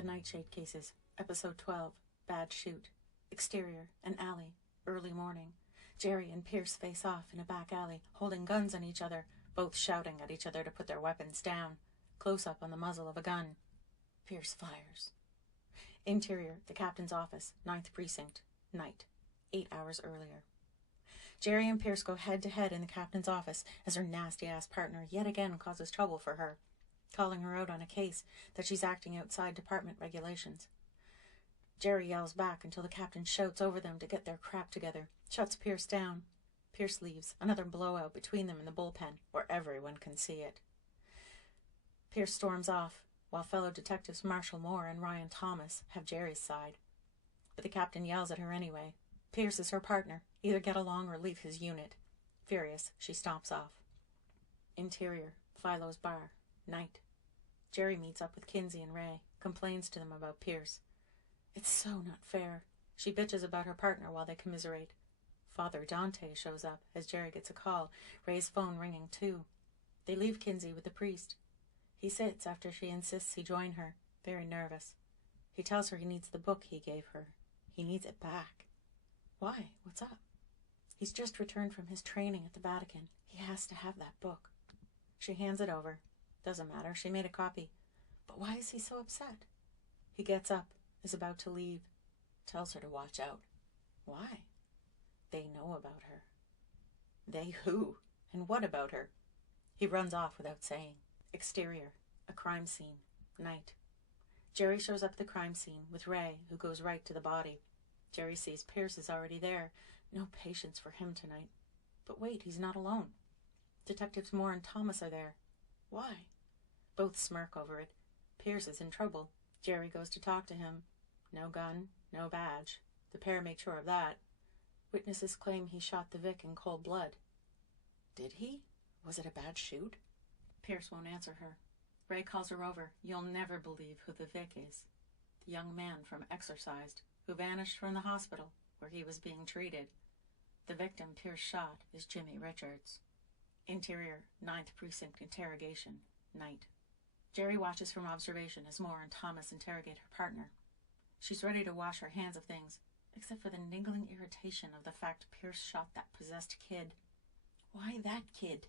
The Nightshade Cases, Episode 12, Bad Shoot. Exterior, an alley, early morning. Gerri and Pierce face off in a back alley, holding guns on each other, both shouting at each other to put their weapons down. Close up on the muzzle of a gun. Pierce fires. Interior, the captain's office, 9th Precinct. Night. 8 hours earlier. Gerri and Pierce go head-to-head in the captain's office as her nasty-ass partner yet again causes trouble for her, calling her out on a case that she's acting outside department regulations. Gerri yells back until the captain shouts over them to get their crap together, shuts Pierce down. Pierce leaves, another blowout between them in the bullpen, where everyone can see it. Pierce storms off, while fellow detectives Marshall Moore and Ryan Thomas have Gerri's side. But the captain yells at her anyway. Pierce is her partner. Either get along or leave his unit. Furious, she stomps off. Interior, Philo's bar. Night. Gerri meets up with Kinsey and Ray, complains to them about Pierce. It's so not fair. She bitches about her partner while they commiserate. Father Dante shows up as Gerri gets a call, Ray's phone ringing too. They leave Kinsey with the priest. He sits after she insists he join her, very nervous. He tells her he needs the book he gave her. He needs it back. Why? What's up? He's just returned from his training at the Vatican. He has to have that book. She hands it over. Doesn't matter, she made a copy. But why is he so upset? He gets up, is about to leave, tells her to watch out. Why? They know about her. They who? And what about her? He runs off without saying. Exterior, a crime scene. Night. Gerri shows up at the crime scene with Ray, who goes right to the body. Gerri sees Pierce is already there. No patience for him tonight. But wait, he's not alone. Detectives Moore and Thomas are there. Why? Both smirk over it. Pierce is in trouble. Gerri goes to talk to him. No gun, no badge. The pair make sure of that. Witnesses claim he shot the Vic in cold blood. Did he? Was it a bad shoot? Pierce won't answer her. Ray calls her over. You'll never believe who the Vic is. The young man from Exorcised, who vanished from the hospital where he was being treated. The victim Pierce shot is Jimmy Richards. Interior, 9th Precinct interrogation. Night. Gerri watches from observation as Moore and Thomas interrogate her partner. She's ready to wash her hands of things, except for the niggling irritation of the fact Pierce shot that possessed kid. Why that kid?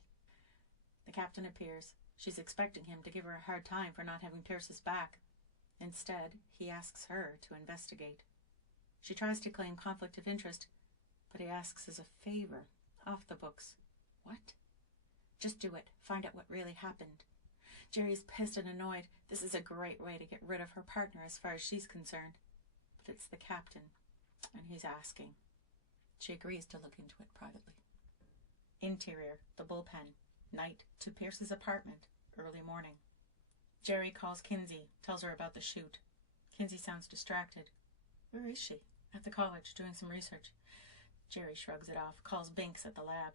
The captain appears. She's expecting him to give her a hard time for not having Pierce's back. Instead, he asks her to investigate. She tries to claim conflict of interest, but he asks as a favor, off the books. What? Just do it. Find out what really happened. Gerri's pissed and annoyed. This is a great way to get rid of her partner as far as she's concerned. But it's the captain, and he's asking. She agrees to look into it privately. Interior, the bullpen. Night, to Pierce's apartment, early morning. Gerri calls Kinsey, tells her about the shoot. Kinsey sounds distracted. Where is she? At the college, doing some research. Gerri shrugs it off, calls Binks at the lab.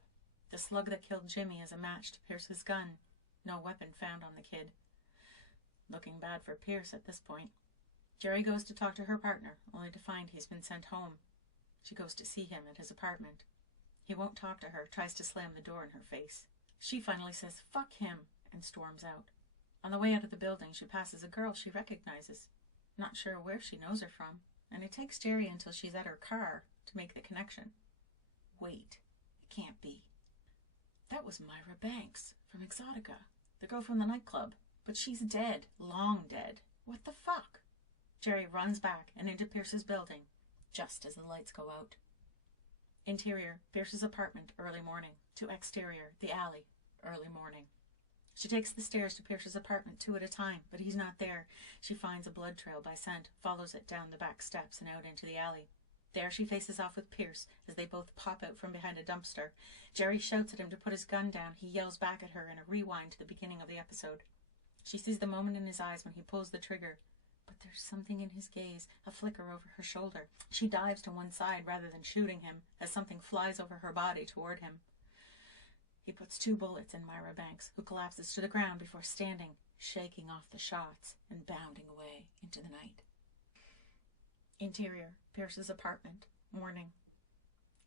The slug that killed Jimmy is a match to Pierce's gun. No weapon found on the kid. Looking bad for Pierce at this point. Gerri goes to talk to her partner, only to find he's been sent home. She goes to see him at his apartment. He won't talk to her, tries to slam the door in her face. She finally says, "Fuck him," and storms out. On the way out of the building, she passes a girl she recognizes. Not sure where she knows her from, and it takes Gerri until she's at her car to make the connection. Wait, it can't be. That was Myra Banks from Exotica, the girl from the nightclub. But she's dead, long dead. What the fuck? Gerri runs back and into Pierce's building, just as the lights go out. Interior, Pierce's apartment, early morning. To exterior, the alley, early morning. She takes the stairs to Pierce's apartment 2 at a time, but he's not there. She finds a blood trail by scent, follows it down the back steps and out into the alley. There she faces off with Pierce as they both pop out from behind a dumpster. Gerri shouts at him to put his gun down. He yells back at her in a rewind to the beginning of the episode. She sees the moment in his eyes when he pulls the trigger. But there's something in his gaze, a flicker over her shoulder. She dives to one side rather than shooting him, as something flies over her body toward him. He puts 2 bullets in Myra Banks, who collapses to the ground before standing, shaking off the shots and bounding away into the night. Interior, Pierce's apartment, morning.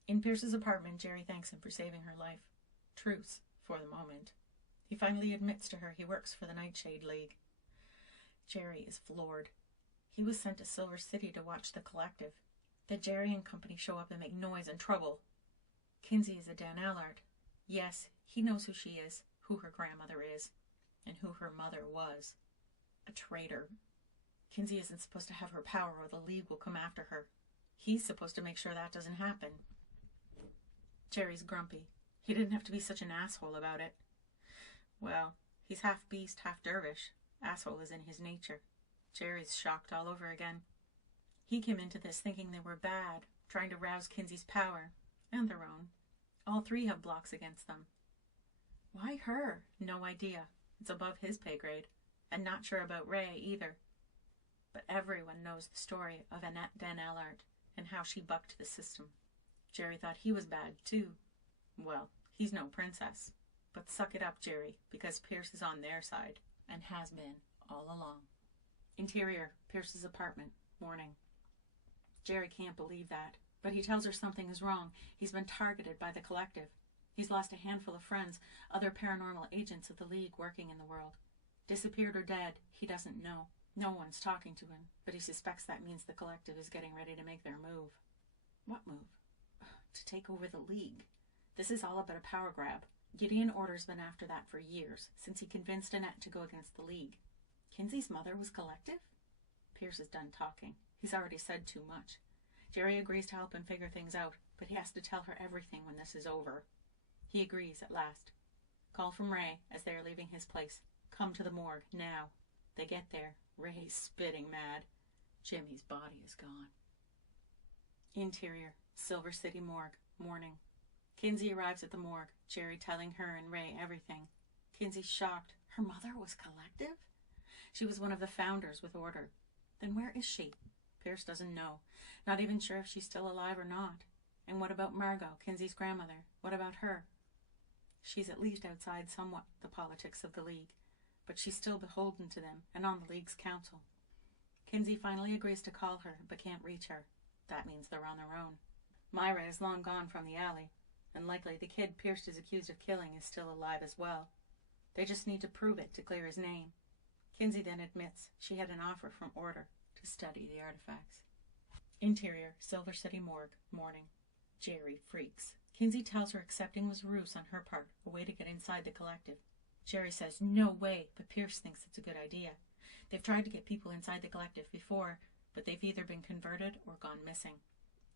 In Pierce's apartment, Gerri thanks him for saving her life. Truce, for the moment. He finally admits to her he works for the Nightshade League. Gerri is floored. He was sent to Silver City to watch the collective. The Gerri and company show up and make noise and trouble. Kinsey is a Dan Allard. Yes, he knows who she is, who her grandmother is, and who her mother was. A traitor. Kinsey isn't supposed to have her power or the League will come after her. He's supposed to make sure that doesn't happen. Gerri's grumpy. He didn't have to be such an asshole about it. Well, he's half beast, half dervish. Asshole is in his nature. Gerri's shocked all over again. He came into this thinking they were bad, trying to rouse Kinsey's power, and their own. All three have blocks against them. Why her? No idea. It's above his pay grade. And not sure about Ray either. But everyone knows the story of Annette Dan Allard and how she bucked the system. Gerri thought he was bad too. Well, he's no princess. But suck it up, Gerri, because Pierce is on their side, and has been all along. Interior, Pierce's apartment, morning. Gerri can't believe that, but he tells her something is wrong. He's been targeted by the collective. He's lost a handful of friends, other paranormal agents of the League working in the world. Disappeared or dead, he doesn't know. No one's talking to him, but he suspects that means the collective is getting ready to make their move. What move? To take over the League. This is all about a power grab. Gideon Order's been after that for years, since he convinced Annette to go against the League. Kinsey's mother was collective? Pierce is done talking. He's already said too much. Gerri agrees to help him figure things out, but he has to tell her everything when this is over. He agrees at last. Call from Ray as they are leaving his place. Come to the morgue, now. They get there. Ray's spitting mad. Jimmy's body is gone. Interior, Silver City morgue, morning. Kinsey arrives at the morgue, Gerri telling her and Ray everything. Kinsey's shocked. Her mother was collective? She was one of the founders with Order. Then where is she? Pierce doesn't know. Not even sure if she's still alive or not. And what about Margot, Kinsey's grandmother? What about her? She's at least outside somewhat the politics of the League, but she's still beholden to them and on the League's council. Kinsey finally agrees to call her, but can't reach her. That means they're on their own. Myra is long gone from the alley, and likely the kid Pierce is accused of killing is still alive as well. They just need to prove it to clear his name. Kinsey then admits she had an offer from Order to study the artifacts. Interior, Silver City morgue, morning. Gerri freaks. Kinsey tells her accepting was ruse on her part, a way to get inside the collective. Gerri says no way, but Pierce thinks it's a good idea. They've tried to get people inside the collective before, but they've either been converted or gone missing.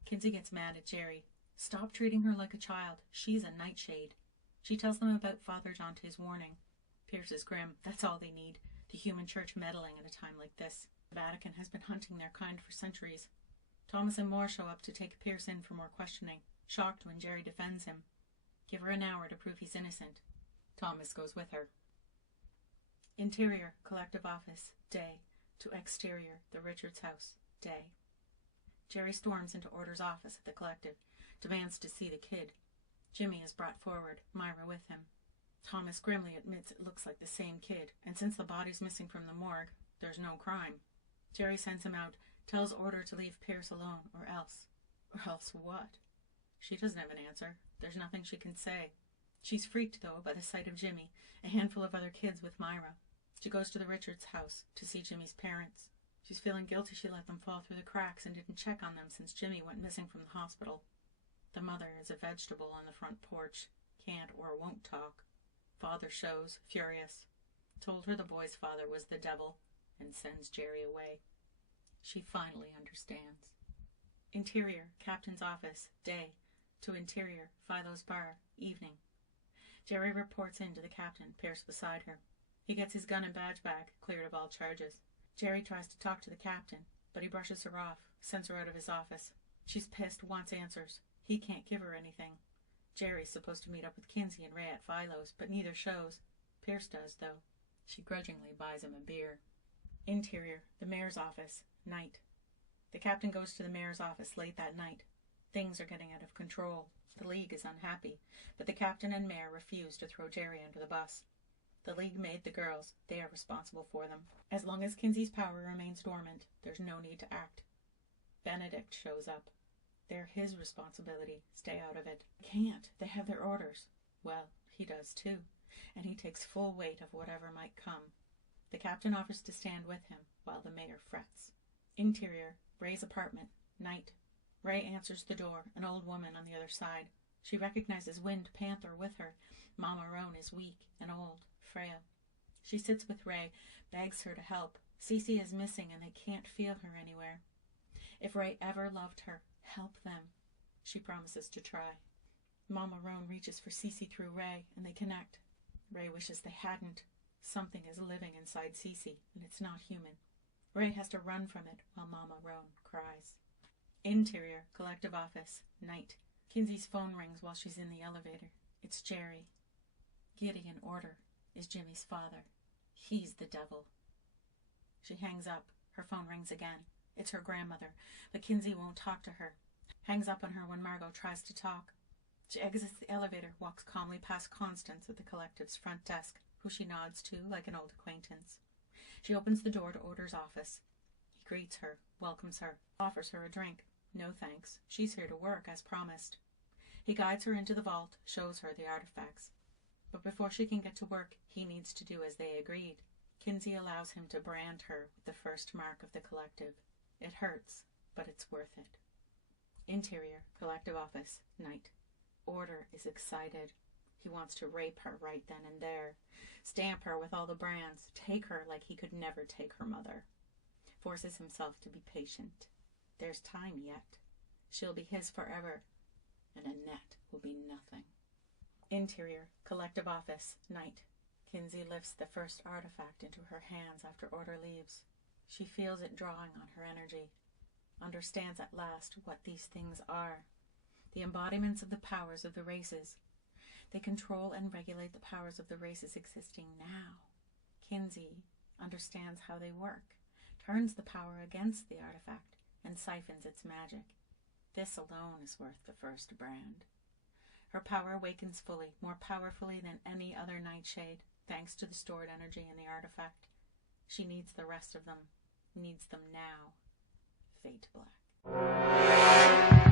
Kinsey gets mad at Gerri. Stop treating her like a child. She's a Nightshade. She tells them about Father Dante's warning. Pierce is grim. That's all they need. The human church meddling at a time like this. The Vatican has been hunting their kind for centuries. Thomas and Moore show up to take Pierce in for more questioning, shocked when Gerri defends him. Give her an hour to prove he's innocent. Thomas goes with her. Interior, collective office, day. To exterior, the Richards house, day. Gerri storms into Order's office at the collective, demands to see the kid. Jimmy is brought forward, Myra with him. Thomas grimly admits it looks like the same kid, and since the body's missing from the morgue, there's no crime. Gerri sends him out, tells Order to leave Pierce alone, or else. Or else what? She doesn't have an answer. There's nothing she can say. She's freaked, though, by the sight of Jimmy, a handful of other kids with Myra. She goes to the Richards house to see Jimmy's parents. She's feeling guilty she let them fall through the cracks and didn't check on them since Jimmy went missing from the hospital. The mother is a vegetable on the front porch. Can't or won't talk. Father shows, furious. Told her the boy's father was the devil, and sends Gerri away. She finally understands. Interior, Captain's office, day. To interior, Philo's bar, evening. Gerri reports in to the captain, Pierce beside her. He gets his gun and badge back, cleared of all charges. Gerri tries to talk to the captain, but he brushes her off, sends her out of his office. She's pissed, wants answers. He can't give her anything. Gerri's supposed to meet up with Kinsey and Ray at Philo's, but neither shows. Pierce does, though. She grudgingly buys him a beer. Interior, the mayor's office, night. The captain goes to the mayor's office late that night. Things are getting out of control. The League is unhappy, but the captain and mayor refuse to throw Gerri under the bus. The League made the girls. They are responsible for them. As long as Kinsey's power remains dormant, there's no need to act. Benedict shows up. They're his responsibility. Stay out of it. Can't. They have their orders. Well, he does too, and he takes full weight of whatever might come. The captain offers to stand with him, while the mayor frets. Interior, Ray's apartment, night. Ray answers the door, an old woman on the other side. She recognizes Wind Panther with her. Mama Roan is weak and old, frail. She sits with Ray, begs her to help. Cece is missing and they can't feel her anywhere. If Ray ever loved her, help them. She promises to try. Mama Roan reaches for Cece through Ray and they connect. Ray wishes they hadn't. Something is living inside Cece and it's not human. Ray has to run from it while Mama Roan cries. Interior, collective office, night. Kinsey's phone rings while she's in the elevator. It's Gerri. Gideon Order is Jimmy's father. He's the devil. She hangs up. Her phone rings again. It's her grandmother, but Kinsey won't talk to her. Hangs up on her when Margot tries to talk. She exits the elevator, walks calmly past Constance at the collective's front desk, who she nods to like an old acquaintance. She opens the door to Order's office. He greets her, welcomes her, offers her a drink. No thanks. She's here to work, as promised. He guides her into the vault, shows her the artifacts. But before she can get to work, he needs to do as they agreed. Kinsey allows him to brand her with the first mark of the collective. It hurts, but it's worth it. Interior, collective office, night. Order is excited. He wants to rape her right then and there. Stamp her with all the brands. Take her like he could never take her mother. Forces himself to be patient. There's time yet. She'll be his forever, and Annette will be nothing. Interior, collective office, night. Kinsey lifts the first artifact into her hands after Order leaves. She feels it drawing on her energy. Understands at last what these things are. The embodiments of the powers of the races. They control and regulate the powers of the races existing now. Kinsey understands how they work, turns the power against the artifact, and siphons its magic. This alone is worth the first brand. Her power awakens fully, more powerfully than any other Nightshade, thanks to the stored energy in the artifact. She needs the rest of them, needs them now. Fate Black.